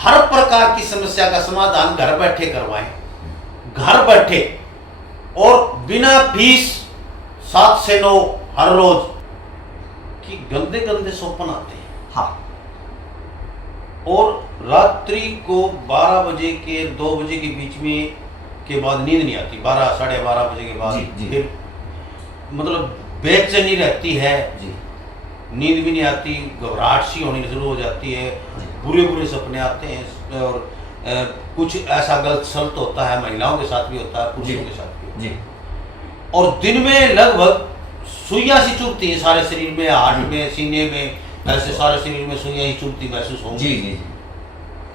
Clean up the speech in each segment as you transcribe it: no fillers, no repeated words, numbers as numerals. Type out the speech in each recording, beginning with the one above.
हर प्रकार की समस्या का समाधान घर बैठे करवाएं, घर बैठे और बिना फीस 7 से 9 हर रोज कि गंदे गंदे स्वप्न आते हैं। हाँ, और रात्रि को 12 बजे के 2 बजे के बीच में के बाद नींद नहीं आती, 12 साढ़े 12 बजे के बाद जी। फिर मतलब बेचैनी रहती है जी। नींद भी नहीं आती, घबराहट सी होनी शुरू हो जाती है, बुरे बुरे सपने आते हैं और कुछ ऐसा गलत सलत होता है, महिलाओं के साथ भी होता है, पुरुषों के साथ भी जी। और दिन में लगभग सुइयां सी चुभती है सारे शरीर में, हार्ट में, सीने में, ऐसे सारे शरीर में सुइयां ही चुभती महसूस होंगी। जी जी।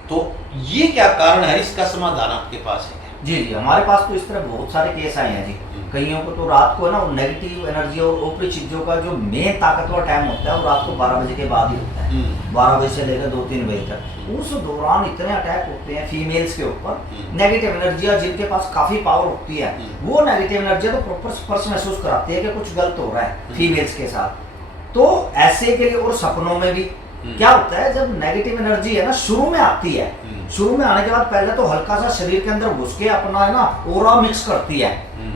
तो ये क्या कारण है, इसका समाधान आपके पास है क्या? जी जी, हमारे पास तो इस तरह बहुत सारे केस आए हैं जी। कईयों को तो रात को ना नेगेटिव एनर्जी और ऊपरी चीजों का जो मेन ताकतवर टाइम होता है वो रात को 12 बजे के बाद ही होता है, 12 बजे से लेकर 2-3 बजे तक। उस दौरान इतने अटैक होते हैं फीमेल्स के ऊपर, नेगेटिव एनर्जियाँ जिनके पास काफी पावर होती है, वो नेगेटिव एनर्जी तो प्रॉपर स्पर्श महसूस कराती है कि कुछ गलत हो रहा है फीमेल्स के साथ। तो ऐसे के लिए और सपनों में भी क्या होता है, जब नेगेटिव एनर्जी है ना शुरू में आती है, शुरू में आने के बाद पहले तो हल्का सा शरीर के अंदर घुस के अपना है ना ओरा मिक्स करती है,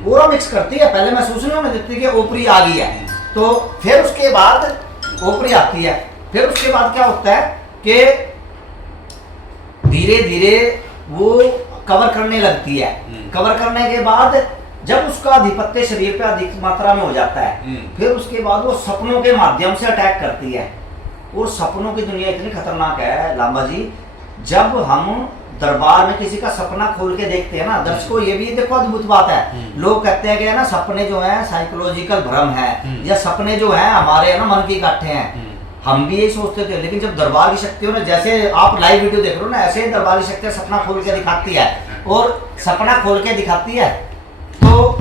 ओरा मिक्स करती है, पहले महसूस नहीं होने देती कि ओपरी आ गई है। तो फिर उसके बाद ओपरी आती है, फिर उसके बाद क्या होता है कि धीरे धीरे वो कवर करने लगती है। कवर करने के बाद जब उसका आधिपत्य शरीर पे अधिक मात्रा में हो जाता है, फिर उसके बाद वो सपनों के माध्यम से अटैक करती है। और सपनों की दुनिया इतनी खतरनाक है लांबा जी, जब हम दरबार में किसी का सपना खोल के देखते हैं ना, दर्शकों ये भी देखो अद्भुत बात है, लोग कहते हैं कि ना सपने जो है साइकोलॉजिकल भ्रम है, या सपने जो है हमारे है ना मन की गांठें हैं। हम भी यही सोचते थे, लेकिन जब दरबार की शक्तियों ने, जैसे आप लाइव वीडियो देख रहे हो ना, ऐसे ही दरबार की शक्तियां सपना खोल के दिखाती है, और सपना खोल के दिखाती है तो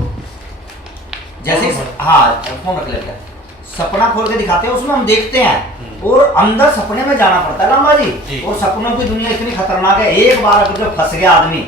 जैसे हाँ फोन रख लेते हैं, सपना खोल के दिखाते हैं, उसमें हम देखते हैं और अंदर सपने में जाना पड़ता है लांबा जी। और सपनों की दुनिया इतनी खतरनाक है, एक बार अगर जो फंस गया आदमी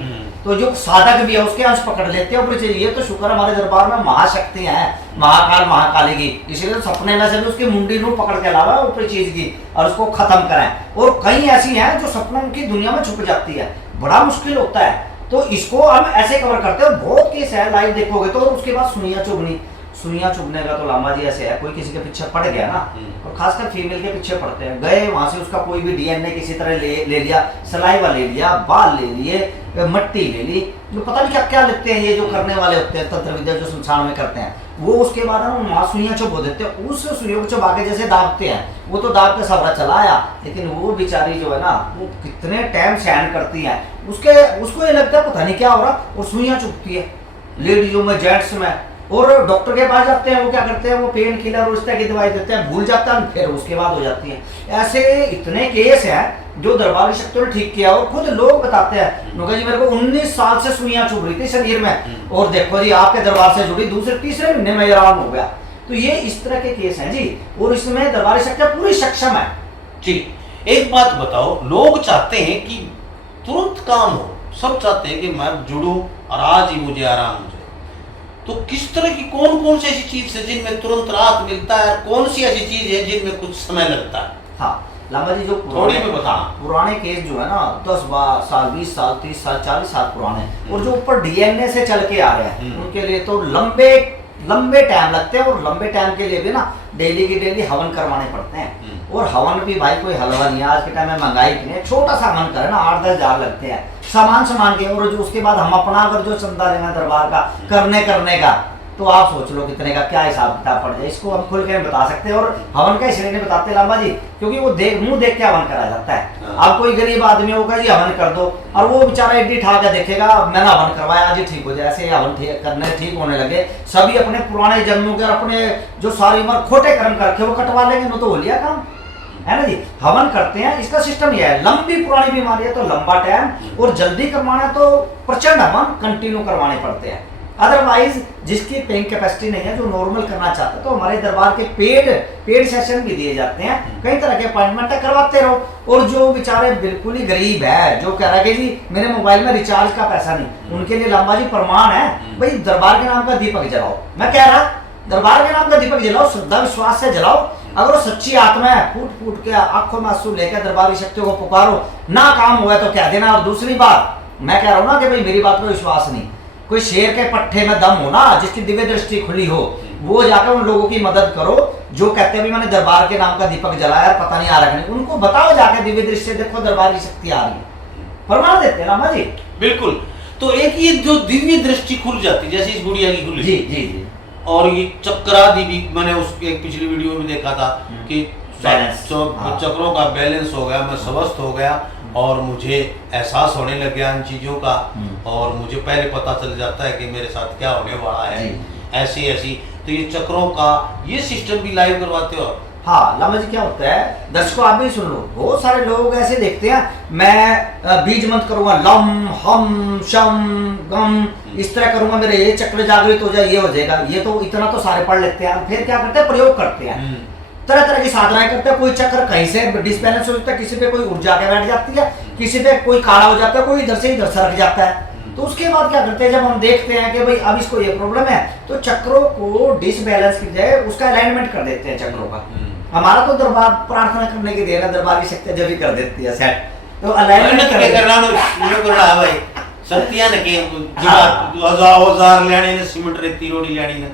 तो जो साधक भी है उसके अंश पकड़ लेते हैं ऊपर चलिए। तो शुक्र हमारे दरबार में महाशक्ति है, महाकाल महाकाली की, इसलिए तो सपने में से भी उसकी मुंडी नू पकड़ के लावा ऊपरी चीज की और उसको खत्म करें। और कई ऐसी हैं जो सपनों की दुनिया में छुप जाती है, बड़ा मुश्किल होता है। तो इसको हम ऐसे कवर करते हैं, बहुत केस है लाइव देखोगे तो। उसके बाद सुइयां चुभनी, सुइयां चुभने का तो लांबा जी ऐसे है, कोई किसी के पीछे पड़ गया ना, और खासकर फीमेल के पीछे पड़ते हैं, गए वहां से उसका कोई भी डीएनए किसी तरह ले लिया, सलाइवा ले लिया, बाल ले लिए, मट्टी ले ली, जो पता नहीं क्या क्या लेते हैं ये जो करने वाले होते हैं तंत्र विद्या जो शमशान में करते हैं, वो उसके बाद हम वहाँ सुइयां चुभ देते हैं। उस सुइयों को चुभा के जैसे दाबते हैं, वो तो दाब के सबरा चला आया, लेकिन वो बेचारी जो है ना वो कितने टाइम सहन करती है, उसको ये लगता है पता नहीं क्या हो रहा, और सुइयां चुभती है लेडीजों में, जेंट्स में। और डॉक्टर के पास जाते हैं, वो क्या करते हैं, वो पेन किलर और इस तरह की दवाई देते हैं, भूल जाता है, फिर उसके बाद हो जाती है। ऐसे इतने केस हैं जो दरबारी शक्तियों ने ठीक किया, और खुद लोग बताते हैं नोका जी मेरे को 19 साल से सुइयां चुभ रही थी शरीर में, और देखो जी आपके दरबार से जुड़ी दूसरे तीसरे महीने में आराम हो गया। तो ये इस तरह के केस हैं जी, और इसमें दरबारी शक्तियां पूरी सक्षम है जी। एक बात बताओ, लोग चाहते हैं कि तुरंत काम हो, सब चाहते हैं कि मैं जुड़ूं और आज ही मुझे आराम हो जाए, तो किस तरह की कौन कौन सी ऐसी चीज है जिनमें तुरंत राहत मिलता है, कौन सी ऐसी चीज है जिनमें कुछ समय लगता है? हाँ लांबा जी, जो थोड़ी में बता। पुराने केस जो है ना 10 साल 20 साल 30 साल 40 साल पुराने, और जो ऊपर डीएनए से चल के आ रहे हैं, उनके लिए तो लंबे टाइम लगते हैं, और लंबे टाइम के लिए भी ना डेली की डेली हवन करवाने पड़ते हैं। और हवन भी भाई कोई हलवा नहीं है, आज के टाइम में महंगाई इतनी है, छोटा सा हवन करें ना 8-10 हज़ार लगते हैं सामान के। और जो उसके बाद हम अपना अगर जो चंदा लेना दरबार का करने का, तो आप सोच लो कितने का क्या हिसाब किताब पड़ जाए। इसको हम खुल के बता सकते हैं, और हवन का इसलिए नहीं बताते लांबा जी क्योंकि वो मुंह देख के हवन करा जाता है। अब कोई गरीब आदमी होगा जी हवन कर दो, और वो बेचारा एडी ठा के देखेगा मैंने हवन करवाया आज ही ठीक हो जाए, ऐसे हवन करने ठीक होने लगे। सभी अपने पुराने जन्मों के और अपने जो सारी उम्र खोटे कर्म करके वो कटवा लेंगे, तो हो लिया काम, है ना जी। हवन करते हैं, इसका सिस्टम यह है, लंबी पुरानी बीमारी है तो लंबा टाइम, और जल्दी करवाना है तो प्रचंड हवन कंटिन्यू करवाने पड़ते हैं। अदरवाइज जिसकी पेइंग कैपेसिटी नहीं है, जो नॉर्मल करना चाहता है, तो हमारे दरबार के पेड सेशन भी दिए जाते हैं, कई तरह के अपॉइंटमेंट करवाते रहो। और जो बेचारे बिल्कुल ही गरीब है, जो कह रहा है कि जी मेरे मोबाइल में रिचार्ज का पैसा नहीं, उनके लिए लांबा जी प्रमाण है भाई, दरबार के नाम का दीपक जलाओ। मैं कह रहा दरबार के नाम का दीपक जलाओ, श्रद्धा विश्वास से जलाओ। अगर वो सच्ची आत्मा है, फूट फूट के आंखों में आंसू लेकर दरबार की शक्तियों को पुकारो, ना काम हुआ तो कह देना। और दूसरी बात मैं कह रहा हूँ ना कि भाई मेरी बात पर विश्वास नहीं, कोई शेर के पट्टे में दम हो ना, जिसकी दिव्य दृष्टि खुली हो, वो जाकर उन लोगों की मदद करो जो कहते हैं भी मैंने दरबार के नाम का दीपक जलाया, पता नहीं आ रहा नहीं, उनको बताओ जाके दिव्य दृष्टि से, देखो दरबार की शक्ति आ रही है, प्रमाण देते हैं रामा जी। बिल्कुल। तो एक ये जो दिव्य दृष्टि खुल जाती है, जैसे इस गुड़िया की खुली जी जी जी। और ये चक्रादि भी मैंने उस एक पिछली वीडियो में देखा था कि हाँ। चक्रों का बैलेंस हो गया, मैं स्वस्थ हो गया और मुझे एहसास होने लग गया इन चीजों का, और मुझे पहले पता चल जाता है कि मेरे साथ क्या होने वाला है, ऐसी ऐसी। तो ये चक्रों का ये सिस्टम भी लाइव करवाते हो? हाँ लामा जी, क्या होता है दर्शकों आप भी सुन लो, बहुत सारे लोग ऐसे देखते हैं मैं बीज मंत्र करूंगा, लम हम शम गम, इस तरह करूंगा मेरे ये चक्र जागृत हो जाए, ये हो जाएगा। ये तो इतना तो सारे पढ़ लेते हैं, फिर क्या करते हैं प्रयोग करते हैं, तरह तरह की साधनाएं करते हैं। कोई चक्र कहीं से डिसबैलेंस हो जाता है, किसी पे कोई ऊर्जा के बैठ जाती है, किसी पे कोई काला हो जाता है, कोई इधर से इधर सरक जाता है। तो उसके बाद क्या करते हैं, जब हम देखते हैं कि भाई अब इसको ये प्रॉब्लम है, तो चक्रों को डिसबैलेंस की जाए उसका अलाइनमेंट कर देते हैं चक्रों का। हमारा तो दरबार प्रार्थना करने की देर है, दरबार की शक्ति जब भी कर देती है सेट, तो अलाइनमेंट करना भाई सत्या ने के औजार लेने ने, सीमेंट रेती रोड़ी लेनी ने,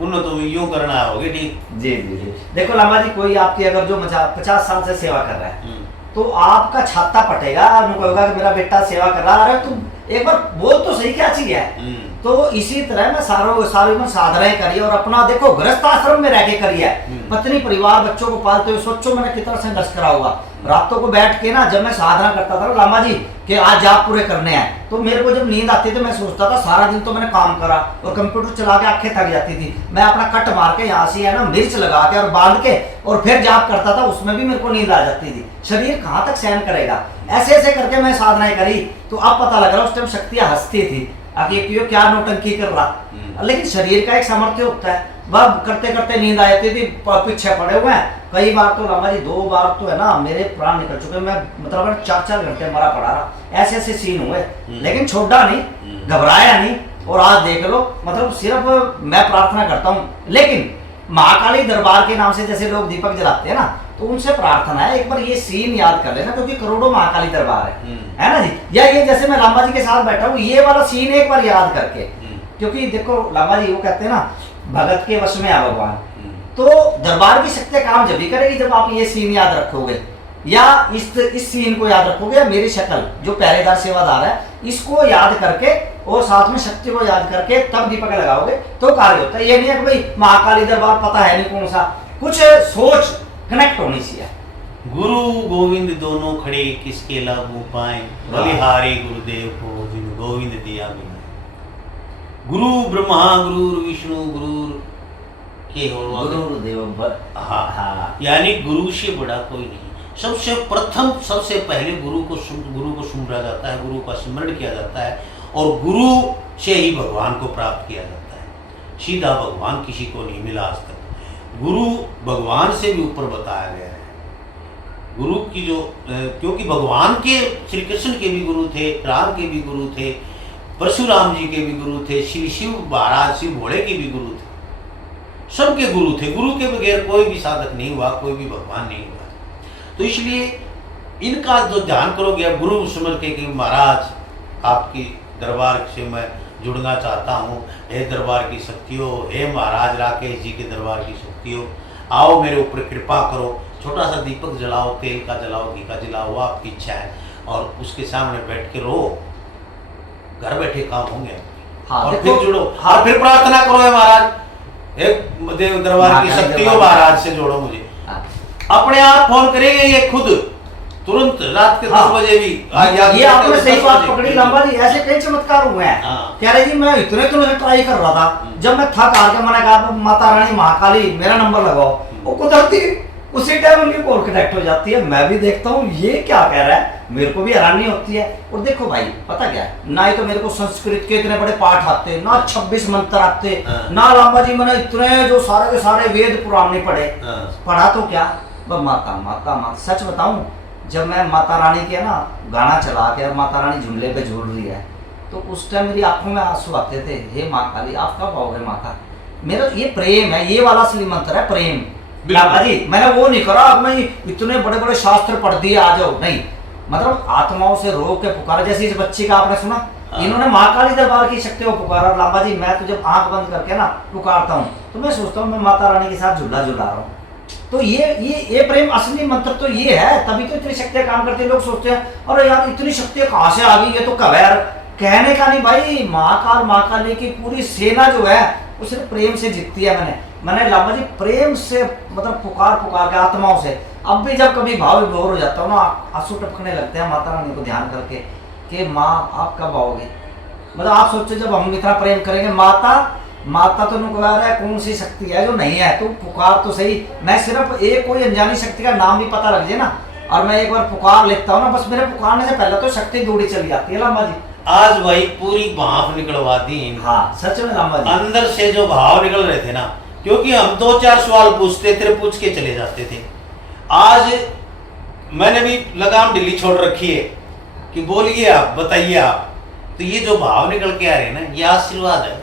उन्होंने तो यूं करना होगे। ठीक जी जी जी। देखो लामा जी, कोई आपकी अगर जो 50 साल से सेवा कर रहा है तो आपका छाता पटेगा, उनको कहेगा कि मेरा बेटा सेवा कर रहा है, तुम एक बार बोल तो सही क्या चीज है। तो इसी तरह मैं सारी में साधनाएं करी और अपना देखो गृहस्थ आश्रम में रह के करी है, पत्नी परिवार बच्चों को पालते हुए। सोचो मैंने कितना संघर्ष करा होगा, रातों को बैठ के ना, जब मैं साधना करता था लामा जी कि आज जाप पूरे करने हैं, तो मेरे को जब नींद आती थी मैं सोचता था सारा दिन तो मैंने काम करा और कंप्यूटर चला के आंखें थक जाती थी, मैं अपना कट मार के यहाँ से है ना मिर्च लगा के और बांध के और फिर जाप करता था, उसमें भी मेरे को नींद आ जाती थी। शरीर कहाँ तक सहन करेगा, ऐसे ऐसे करके मैं साधनाएं करी। तो अब पता लग रहा उस टाइम शक्तियां हंसती थी, आखिर क्या नौटंकी कर रहा, लेकिन शरीर का एक सामर्थ्य होता है। वह करते करते नींद आ जाती थी, पीछे पड़े हुए हैं। कई बार तो लामा जी 2 बार तो है ना मेरे प्राण निकल चुके, मैं मतलब 4-4 घंटे मरा पड़ा रहा, ऐसे ऐसे सीन हुए, लेकिन छोड़ा नहीं, घबराया नहीं। और आज देख लो, मतलब सिर्फ मैं प्रार्थना करता हूँ, लेकिन महाकाली दरबार के नाम से जैसे लोग दीपक जलाते हैं ना, तो उनसे प्रार्थना है एक बार ये सीन याद कर लेना, क्योंकि करोड़ों महाकाली दरबार है ना जी। या ये जैसे मैं लामा जी के साथ बैठा हूँ, ये वाला सीन एक बार याद करके, क्योंकि देखो लामा जी वो कहते हैं ना भगत के वश में आ भगवान, तो दरबार की शक्ति काम जब भी करेगी जब आप ये सीन याद रखोगे, या इस सीन को याद रखोगे, या मेरी शक्ल जो पहरेदार सेवादार है इसको याद करके और साथ में शक्ति को याद करके तब दीपक लगाओगे तो कार्य होता है। ये नहीं है कि भाई महाकाली दरबार पता है नहीं कौन सा, कुछ सोच कनेक्ट होनी चाहिए। गुरु गोविंद दोनों खड़े किसके लागू पाए, बलिहारी गुरुदेव को जिन गोविंद दिया बिना। गुरु ब्रह्मा गुरु विष्णु गुरु के हो गुरुदेव। हाँ, यानी गुरु से बड़ा कोई नहीं। सबसे प्रथम सबसे पहले गुरु को सुमरा जाता है, गुरु का स्मरण किया जाता है, और गुरु से ही भगवान को प्राप्त किया जाता है। सीधा भगवान किसी को नहीं मिला आज तक, गुरु भगवान से भी ऊपर बताया गया है। गुरु की जो क्योंकि भगवान के श्री कृष्ण के भी गुरु थे, राम के भी गुरु थे, परशुराम जी के भी गुरु थे, श्री शिव महाराज शिव भोले के भी गुरु थे, सबके गुरु थे। गुरु के बगैर कोई भी साधक नहीं हुआ, कोई भी भगवान नहीं हुआ। तो इसलिए इनका जो ध्यान करोगे, गुरु समझ के कि महाराज आपकी दरबार से मैं जुड़ना चाहता हूँ, हे दरबार की शक्तियों, हे महाराज राकेश जी के दरबार की शक्तियों, आओ मेरे ऊपर कृपा करो। छोटा सा दीपक जलाओ, तेल का जलाओ, घी का जलाओ, वो आपकी इच्छा है, और उसके सामने बैठ के रो, घर बैठे काम होंगे। हाँ, और फिर जुड़ो, और फिर प्रार्थना करो, महाराज एक देव दरबार की शक्तियों महाराज से जोड़ो मुझे। अपने आप फोन करेंगे ये खुद, तुरंत रात के 10 बजे भी। ये आपने सही बात पकड़ी लांबा जी, ऐसे कई चमत्कार हुए हैं। कह रहे जी मैं इतने से ट्राई कर रहा था, जब मैं थक हार के मैंने कहा माता रानी महाकाली मेरा नंबर लगाओ, वो कुदरती उसी टाइम उनकी कॉल कनेक्ट हो जाती है। मैं भी देखता हूँ ये क्या कह रहा है, मेरे को भी हैरानी होती है। और देखो भाई पता क्या है, ना ही तो मेरे को संस्कृत के इतने बड़े पाठ आते, ना 26 मंत्र आते, ना लांबा जी मैंने इतने जो सारे के सारे वेद पुराण नहीं पढ़े। पढ़ा तो क्या, माता माता माता। सच बताऊं, जब मैं माता रानी के ना गाना चला के और माता रानी झूले पे झूल रही है, तो उस टाइम मेरी आंखों में आंसू आते थे। हे माँ काली आप कब आओगे माता, मेरा ये प्रेम है, ये वाला असली मंत्र है प्रेम। बिल्कुल। लाला जी मैंने वो नहीं करा अब मैं इतने बड़े बड़े शास्त्र पढ़ दिए आ जाओ, नहीं, मतलब आत्माओं से रो के पुकारा। जैसे इस बच्ची का आपने सुना, इन्होंने माँ काली दरबार की शक्ति को पुकारा। लांबा जी मैं तो जब आंख बंद करके ना पुकारता हूँ तो मैं सोचता हूँ मैं माता रानी के साथ झूला झूला रहा हूँ। तो ये प्रेम असली मंत्र तो ये है, तभी तो इतनी शक्तियां काम करती है। लोग सोचते हैं अरे यार इतनी शक्तियां कहाँ से आ गई, ये तो कब है यार। कहने का नहीं भाई, महाकाली की पूरी सेना जो है वो सिर्फ प्रेम से जीतती है। मैंने लांबा जी प्रेम से मतलब पुकार के आत्माओं से, अब भी जब कभी भाव विभोर हो जाता हूँ ना, आंसू टपकने लगते हैं माता रानी को ध्यान करके कि माँ आप कब आओगे। मतलब आप सोचो जब हम इतना प्रेम करेंगे, माता तो नुकवा रहा है, कौन सी शक्ति है जो नहीं है, तो पुकार तो सही। मैं सिर्फ एक कोई अनजानी शक्ति का नाम भी पता लग जाए ना और मैं एक बार पुकार लेता हूँ ना, बस मेरे पुकारने से पहले तो शक्ति दौड़ी चली जाती है लांबा जी। आज भाई पूरी भाप निकलवा दी इनको। हाँ सच में लांबा जी, अंदर से जो भाव निकल रहे थे ना, क्योंकि हम 2-4 सवाल पूछते थे, पूछ के चले जाते थे। आज मैंने भी लगाम ढीली छोड़ रखी है कि बोलिए आप, बताइए आप। तो ये जो भाव निकल के आ रहे हैं ना, ये आशीर्वाद है।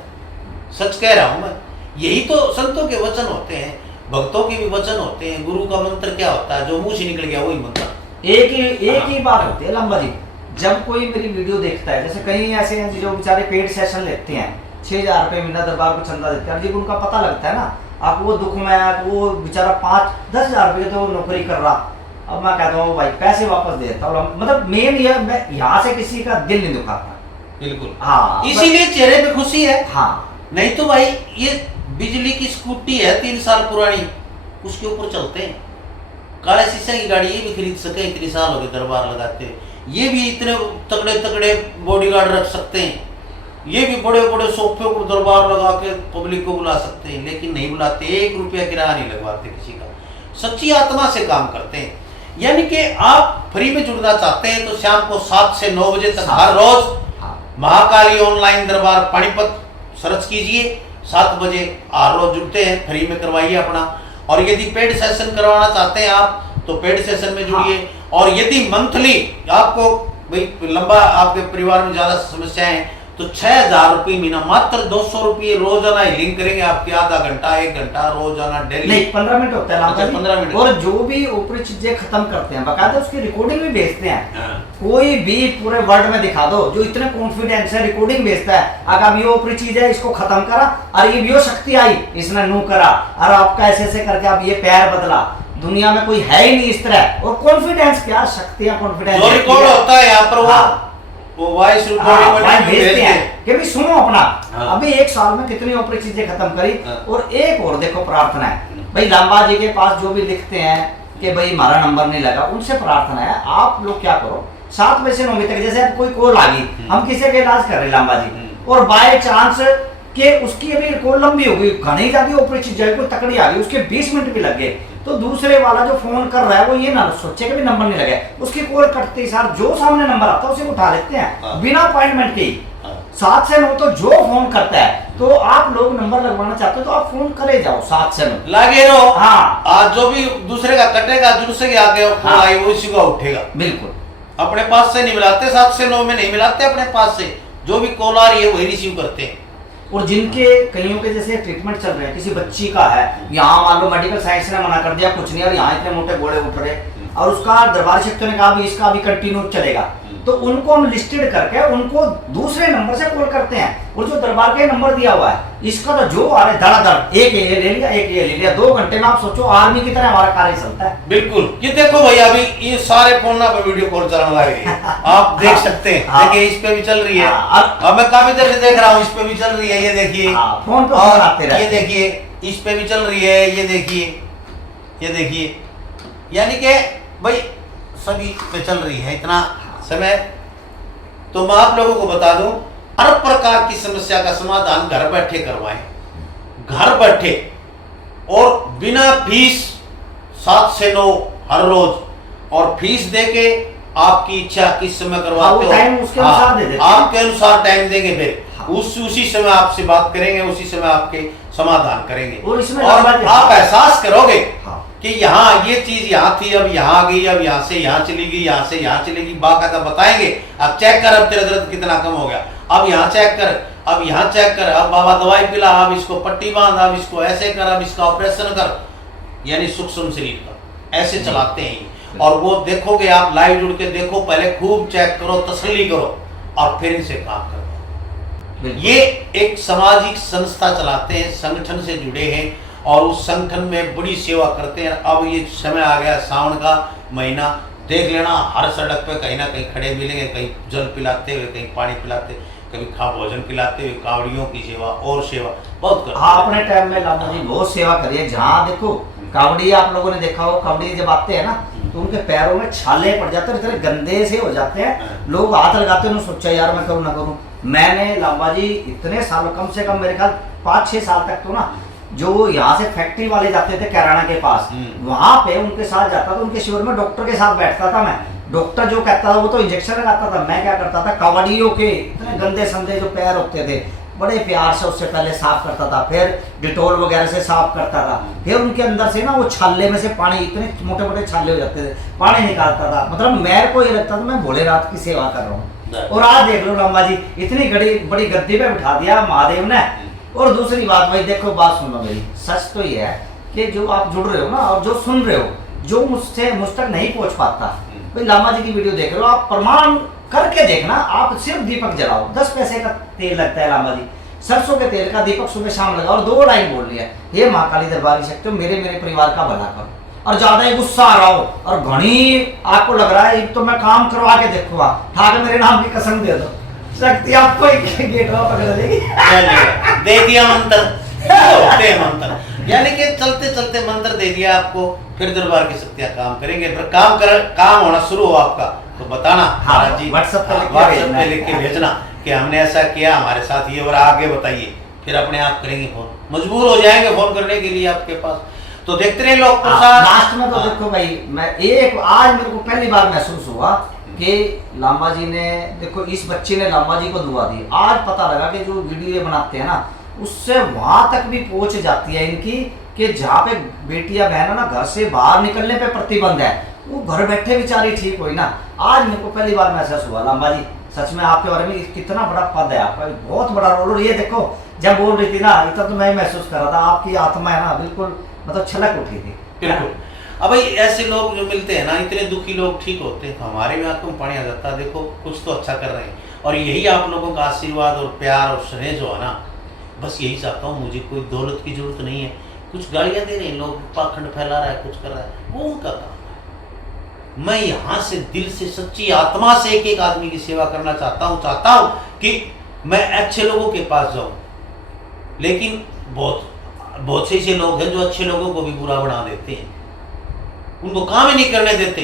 सच कह रहा हूं मैं, यही तो संतों के वचन होते हैं, भक्तों के भी वचन होते हैं। गुरु का मंत्र क्या होता है, जो मुंह से निकल गया वही मंत्र। एक ही बात होती है लांबा जी, जब कोई मेरी वीडियो देखता है, जैसे कई ऐसे हैं जो बेचारे पेड सेशन लेते हैं, 6,000 रुपये महीना दरबार को चंदा देते हैं, जब उनका पता लगता है ना आप वो दुख में है, वो बेचारा 5-10 हज़ार रुपये तो नौकरी कर रहा, अब मैं कहता हूँ भाई पैसे वापस दे देता हूँ। मतलब मेन ये मैं यहाँ से किसी का दिल नहीं दुखाता। बिल्कुल, हाँ इसीलिए चेहरे पे खुशी है। हाँ, नहीं तो भाई ये बिजली की स्कूटी है 3 साल पुरानी, उसके ऊपर चलते हैं। काले शीशे की गाड़ी ये भी खरीद सके, इतने साल हो गए दरबार लगाते हैं। ये भी इतने तगड़े तगड़े बॉडीगार्ड रख सकते हैं, ये भी बड़े बड़े सोफे को दरबार लगा के पब्लिक को बुला सकते हैं, लेकिन नहीं बुलाते। 1 रुपया किराया नहीं लगवाते किसी का, सच्ची आत्मा से काम करते हैं। यानी कि आप फ्री में जुड़ना चाहते हैं तो शाम को 7 से 9 बजे तक हर रोज महाकाली ऑनलाइन दरबार पानीपत सर्च कीजिए, 7 बजे हर रोज जुड़ते हैं, फ्री में करवाइए अपना। और यदि पेड सेशन करवाना चाहते हैं आप तो पेड सेशन में जुड़िए। और यदि मंथली आपको भाई लंबा आपके परिवार में ज्यादा समस्याएं हैं तो 6,000 रुपये महीना, मात्र 200 रुपये रोजाना ही लिंक करेंगे आपके, आधा घंटा 1 घंटा रोजाना डेली। नहीं 15 मिनट होता है लांबा जी। 15 मिनट। और जो भी ऊपरी चीजें खत्म करते हैं बकायदा उसकी रिकॉर्डिंग भी भेजते हैं। कोई भी पूरे वर्ल्ड में दिखा दो जो इतने कॉन्फिडेंस है रिकॉर्डिंग भेजता है, अगर ये ऊपरी चीज है इसको खत्म करा, और ये भी शक्ति आई इसने नू करा, और आपका ऐसे ऐसे करके आप ये पैर बदला, दुनिया में कोई है ही नहीं इस तरह। और कॉन्फिडेंस क्या शक्तियां, कॉन्फिडेंस जो रिकॉर्ड होता है यहाँ पर वो वॉइस रिकॉर्डिंग भेजते हैं कि भी सुनो अपना। हाँ। अभी 1 साल में कितनी ऊपरी चीजें खत्म करी। और एक और देखो प्रार्थना है भाई, लांबा जी के पास जो भी लिखते हैं कि भाई हमारा नंबर नहीं लगा, उनसे प्रार्थना है आप लोग क्या करो, 7 बजे से 9 बजे तक, जैसे अब कोई कॉल आ गई, हम किसी का इलाज कर रहे लांबा जी, और बाय चांस कि उसकी अभी कॉल लंबी हो गई, घनी जाती ऊपरी चीज कोई तकड़ी आ गई, उसके 20 मिनट भी लग गए, तो दूसरे वाला जो फोन कर रहा है वो ये ना सोचे कि भी नंबर नहीं लगे, उसकी कॉल कटते ही सार जो सामने नंबर आता है उसे उठा लेते हैं बिना अपॉइंटमेंट के। 7 से 9 तो जो फोन करता है, तो आप लोग नंबर लगवाना चाहते हो तो आप फोन करे जाओ 7 से 9 लगे रहो। हाँ, आज जो भी दूसरे का कटेगा, दूसरे के आगे कॉल आई वो इसी का उठेगा। बिल्कुल, अपने पास से नहीं मिलाते, 7 से 9 में नहीं मिलाते, अपने पास से जो भी कॉल आ रही है वही रिसीव करते हैं। और जिनके कईयों के जैसे ट्रीटमेंट चल रहे हैं, किसी बच्ची का है, यहाँ मान लो मेडिकल साइंस ने मना कर दिया कुछ नहीं, और यहाँ इतने मोटे घोड़े उठ रहे, और उसका दरबार शक्तियों ने कहा भी इसका भी कंटिन्यू चलेगा, तो उनको हम लिस्टेड करके उनको दूसरे नंबर से कॉल करते हैं। और जो दरबार का नंबर दिया हुआ है इसका तो जो आ रहा है धड़ाधड़, एक ये ले लिया, एक ये ले लिया, 2 घंटे में आप सोचो आर्मी की तरह हमारा कार्य चलता है। बिल्कुल, ये देखो भाई अभी ये सारे फोन पे वीडियो कॉल चलने लगे आप देख सकते हैं। देखिए इस पे भी चल रही है, अब मैं काफी देर से देख रहा हूँ, इस पे भी चल रही है, ये देखिए फोन पे और आते रहते ये देखिए इस पे भी चल रही है, ये देखिए, ये देखिए, यानी कि भाई सभी पे चल रही है इतना समय। तो मैं आप लोगों को बता दूं, हर प्रकार की समस्या का समाधान घर बैठे करवाएं, घर बैठे और बिना फीस, 7 से 9 हर रोज, और फीस देके आपकी इच्छा किस समय करवाते हो टाइम उसके अनुसार दे देते हैं। आपके अनुसार टाइम देंगे, फिर उसी समय आपसे बात करेंगे, उसी समय आपके समाधान करेंगे। और इसमें आप एहसास करोगे हाँ। कि यहाँ ये चीज यहाँ थी, अब यहाँ आ गई, अब यहाँ से यहाँ चली गई, यहाँ से यहाँ चलेगी, बाकायदा बताएंगे। अब चेक कर अब तेरा दर्द कितना कम हो गया। अब यहाँ चेक कर, अब यहाँ चेक कर, अब बाबा दवाई पिला, अब इसको पट्टी बांध, अब इसको ऐसे कर, अब इसका ऑपरेशन कर, यानी सूक्ष्म शरीर का ऐसे चलाते हैं। और वो देखोगे आप, लाइव जुड़ के देखो, पहले खूब चेक करो, तसल्ली करो और फिर इनसे काम करो। ये एक सामाजिक संस्था चलाते हैं, संगठन से जुड़े हैं और उस संगठन में बड़ी सेवा करते हैं। अब ये समय आ गया सावन का महीना, देख लेना हर सड़क पे कहीं ना कहीं खड़े मिलेंगे, कहीं जल पिलाते हुए, कहीं पानी पिलाते, कभी खा भोजन पिलाते हुए, कावड़ियों की सेवा और सेवा बहुत करते हैं। हाँ, अपने टाइम में लामा जी बहुत सेवा करी है। जहाँ देखो कावड़ी, आप लोगों ने देखा हो, कावड़ी जब आते हैं ना तो उनके पैरों में छाले पड़ जाते हैं, इतने गंदे से हो जाते हैं, लोग हाथ लगाते हैं, सोचा यार मैं करूँ ना करूँ। मैंने लामा जी इतने सालों, कम से कम मेरे ख्याल 5-6 साल तक तो ना, जो यहाँ से फैक्ट्री वाले जाते थे कैराना के पास, वहां पे उनके साथ जाता था, उनके शिविर में डॉक्टर के साथ बैठता था मैं। डॉक्टर जो कहता था वो तो इंजेक्शन लगाता था, मैं क्या करता था, कावड़ियों के इतने गंदे संदे जो पैर होते थे बड़े प्यार से उससे पहले साफ करता था, फिर डिटोल वगैरह से साफ करता था, फिर उनके अंदर से ना वो छाले में से पानी, इतने मोटे मोटे छाले हो जाते थे, पानी निकालता था। मतलब मेरे को ये लगता था मैं भोलेनाथ की सेवा कर रहा हूँ। और आज देख लो लामा जी, इतनी बड़ी गद्दी पे बिठा दिया महादेव ने। और दूसरी बात भाई देखो, बात सुनो मेरी, सच तो ये है कि जो आप जुड़ रहे हो ना और जो सुन रहे हो, जो मुझसे मुझ तक नहीं पहुंच पाता, भाई लामा जी की वीडियो देख रहे हो, आप प्रमाण करके देखना। आप सिर्फ दीपक जलाओ, 10 पैसे का तेल लगता है लामा जी, सरसों के तेल का दीपक सुबह शाम लगाओ और 2 लाइन बोल लिया, हे महाकाली दरबारी शक्ति मेरे परिवार का भला करो। और ज्यादा ही गुस्सा आ रहा हो और घनी आपको लग रहा है तो मैं काम करवा के देखूंगा, ठाकर मेरे नाम की कसम दे दो, शक्ति आपको गेट पकड़ लेगी। दे दिया मंत्र, होते हैं मंत्र, यानी कि चलते चलते मंत्र दे दिया आपको, फिर दरबार की शक्तियां काम करेंगे। फिर काम होना शुरू हो आपका तो बताना, हाँ जी व्हाट्सएप पे लिख के भेजना कि हमने ऐसा किया, हमारे साथ ये, और आगे बताइए, फिर अपने आप करेंगे फोन, मजबूर हो जाएंगे फोन करने के लिए आपके पास। तो देखते रहे लोग प्रसाद। लास्ट में तो देखो भाई, मैं आज मेरे को पहली बार महसूस हुआ कि लामा जी ने, देखो इस बच्चे ने लामा जी को दुआ दी। आज पता लगा कि जो वीडियो ये बनाते हैं ना, उससे वहां तक भी पहुंच जाती है इनकी कि जहाँ पे बेटियां बहन ना घर से बाहर निकलने पे प्रतिबंध है, वो घर बैठे बेचारी ठीक हुई ना। आज मेरे को पहली बार महसूस हुआ लामा जी, सच में आपके बारे में कितना बड़ा पद है आपका, बहुत बड़ा रोल। और ये देखो जब बोल रही थी ना, इतना तो मैं महसूस कर रहा था, आपकी आत्मा है ना बिल्कुल मतलब छलक उठी थी। बिल्कुल। अब भाई ऐसे लोग जो मिलते हैं ना, इतने दुखी लोग ठीक होते हैं, तो हमारे में आंखों में पानी आ जाता है, देखो कुछ तो अच्छा कर रहे हैं। और यही आप लोगों का आशीर्वाद और प्यार और स्नेह जो है ना, बस यही चाहता हूँ। मुझे कोई दौलत की जरूरत नहीं है, कुछ गालियाँ दे रहे हैं लोग, पाखंड फैला रहा है, कुछ कर रहा है, वो उनका काम है। मैं यहाँ से दिल से सच्ची आत्मा से एक एक आदमी की सेवा करना चाहता हूँ कि मैं अच्छे लोगों के पास जाऊँ। लेकिन बहुत से ऐसे लोग हैं जो अच्छे लोगों को भी बुरा बना देते हैं, उनको काम ही नहीं करने देते,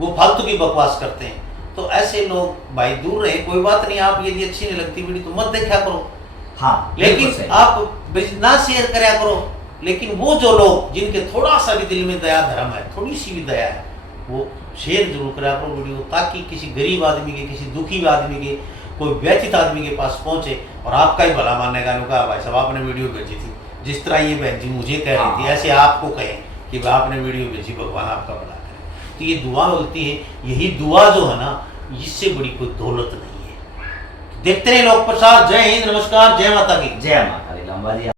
वो फालतू की बकवास करते हैं। तो ऐसे लोग भाई दूर रहे, कोई बात नहीं। आप यदि अच्छी नहीं लगती वीडियो तो मत देखा करो, हाँ, लेकिन आप ना शेयर करा करो। लेकिन वो जो लोग जिनके थोड़ा सा भी दिल में दया धर्म है, थोड़ी सी भी दया है, वो शेयर जरूर करा करो वीडियो, ताकि किसी गरीब आदमी के, किसी दुखी आदमी के, कोई व्यथित आदमी के पास पहुंचे और आपका ही भला मानने का। कहा भाई साहब आपने वीडियो भेजी थी, जिस तरह ये बहन जी मुझे कह रही थी, ऐसे आपको कहें कि भाई आपने वीडियो भेजी, भगवान आपका भला करे। तो ये दुआ बोलती है, यही दुआ जो है ना, इससे बड़ी कोई दौलत नहीं है। देखते रहे लोक प्रसाद। जय हिंद, नमस्कार, जय माता की। जय माता दी। लामा जी।